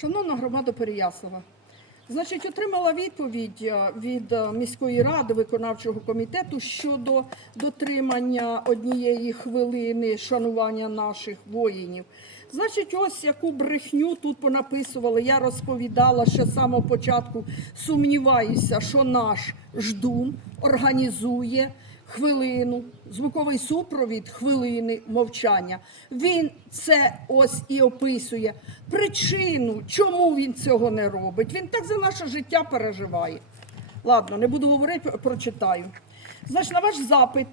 Шановна громада Переяслава, значить, отримала відповідь е, від е, міської ради виконавчого комітету щодо дотримання однієї хвилини шанування наших воїнів. Значить, ось яку брехню тут понаписували. Я розповідала ще з самого початку. Сумніваюся, що наш ждун організує хвилину, звуковий супровід хвилини мовчання. Він це ось і описує причину, чому він цього не робить. Він так за наше життя переживає. Ладно, не буду говорити, прочитаю. Значить, на ваш запит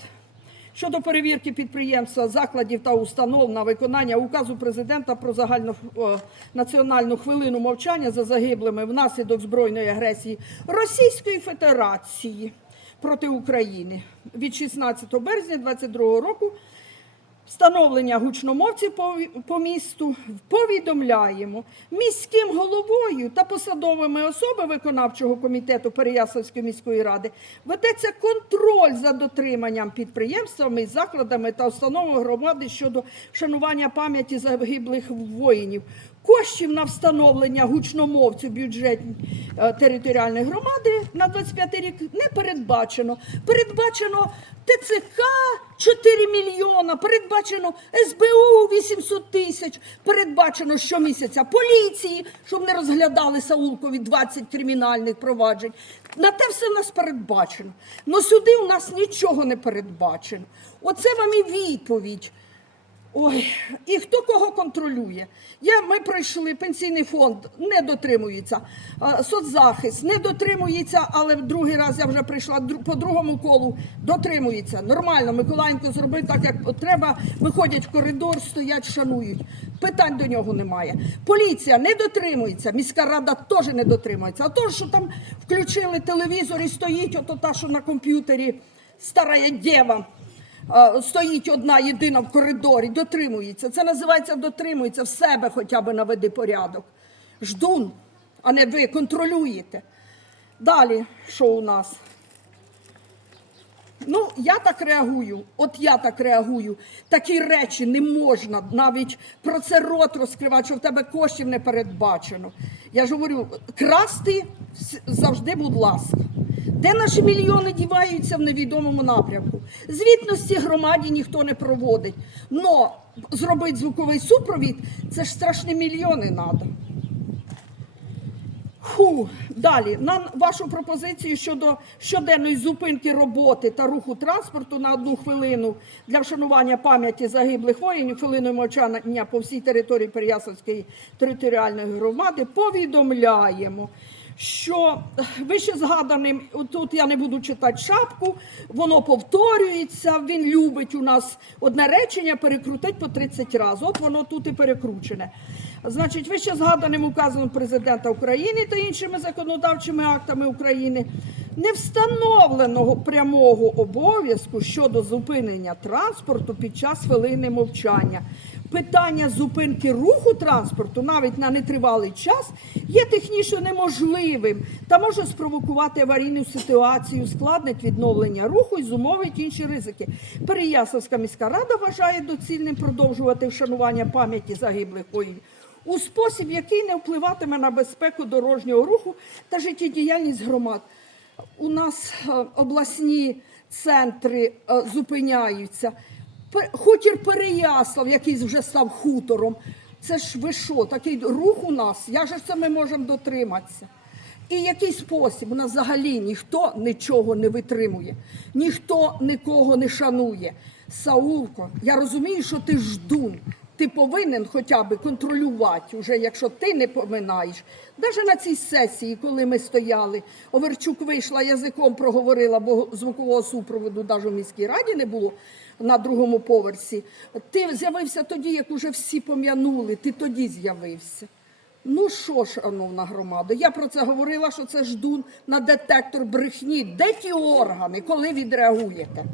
щодо перевірки підприємства, закладів та установ на виконання указу президента про загальну національну хвилину мовчання за загиблими внаслідок збройної агресії Російської Федерації проти України від 16 березня 2022 року. Встановлення гучномовців по, місту повідомляємо міським головою та посадовими особами виконавчого комітету Переяславської міської ради ведеться контроль за дотриманням підприємствами, закладами та установами громади щодо вшанування пам'яті загиблих воїнів. Коштів на встановлення гучномовців бюджет е, територіальної громади на 25 рік не передбачено. Передбачено ТЦК 4 мільйона, передбачено СБУ 800 тисяч, передбачено щомісяця поліції, щоб не розглядали Саулкові 20 кримінальних проваджень. На те все в нас передбачено. Но сюди у нас нічого не передбачено. Оце вам і відповідь. Ой, і хто кого контролює? Я, ми пройшли, пенсійний фонд не дотримується, соцзахист не дотримується, але в другий раз я вже прийшла по другому колу, дотримується. Нормально, Миколаєнко зробив так, як треба. Виходять в коридор, стоять, шанують. Питань до нього немає. Поліція не дотримується, міська рада теж не дотримується. А то, що там включили телевізор і стоїть, ото та, що на комп'ютері, стара дєва. А, стоїть одна єдина в коридорі, дотримується. Це називається дотримується в себе хоча б наведи порядок. Ждун, а не ви контролюєте. Далі, що у нас? Ну, я так реагую, от я так реагую. Такі речі не можна навіть про це рот розкривати, що в тебе коштів не передбачено. Я ж говорю, красти завжди, будь ласка. Де наші мільйони діваються в невідомому напрямку? Звітності громаді ніхто не проводить. Но зробити звуковий супровід це ж страшні мільйони треба. Фу, далі на вашу пропозицію щодо щоденної зупинки роботи та руху транспорту на одну хвилину для вшанування пам'яті загиблих воїнів хвилиною мовчання по всій території Переяславської територіальної громади повідомляємо. Що вище згаданим, тут я не буду читати шапку, воно повторюється, він любить у нас одне речення перекрутить по 30 разів. От воно тут і перекручене. Значить, вище згаданим указом президента України та іншими законодавчими актами України не встановленого прямого обов'язку щодо зупинення транспорту під час хвилини мовчання. Питання зупинки руху транспорту навіть на нетривалий час є технічно неможливим та може спровокувати аварійну ситуацію, ускладнить відновлення руху і зумовить інші ризики. Переяславська міська рада вважає доцільним продовжувати вшанування пам'яті загиблих воїнів у спосіб, який не впливатиме на безпеку дорожнього руху та життєдіяльність громад. У нас е, обласні центри е, зупиняються. Хутір Переяслав, який вже став хутором. Це ж ви що, такий рух у нас? Же ж це ми можемо дотриматися? І який спосіб у нас взагалі ніхто нічого не витримує, ніхто нікого не шанує. Саулко, я розумію, що ти ждун. Ти повинен хоча б контролювати, уже якщо ти не поминаєш. Навіть на цій сесії, коли ми стояли, Оверчук вийшла язиком, проговорила, бо звукового супроводу навіть в міській раді не було на другому поверсі. Ти з'явився тоді, як уже всі пом'янули, ти тоді з'явився. Ну що ж, шановна громада, я про це говорила, що це ждун на детектор брехні. Де ті органи, коли відреагуєте?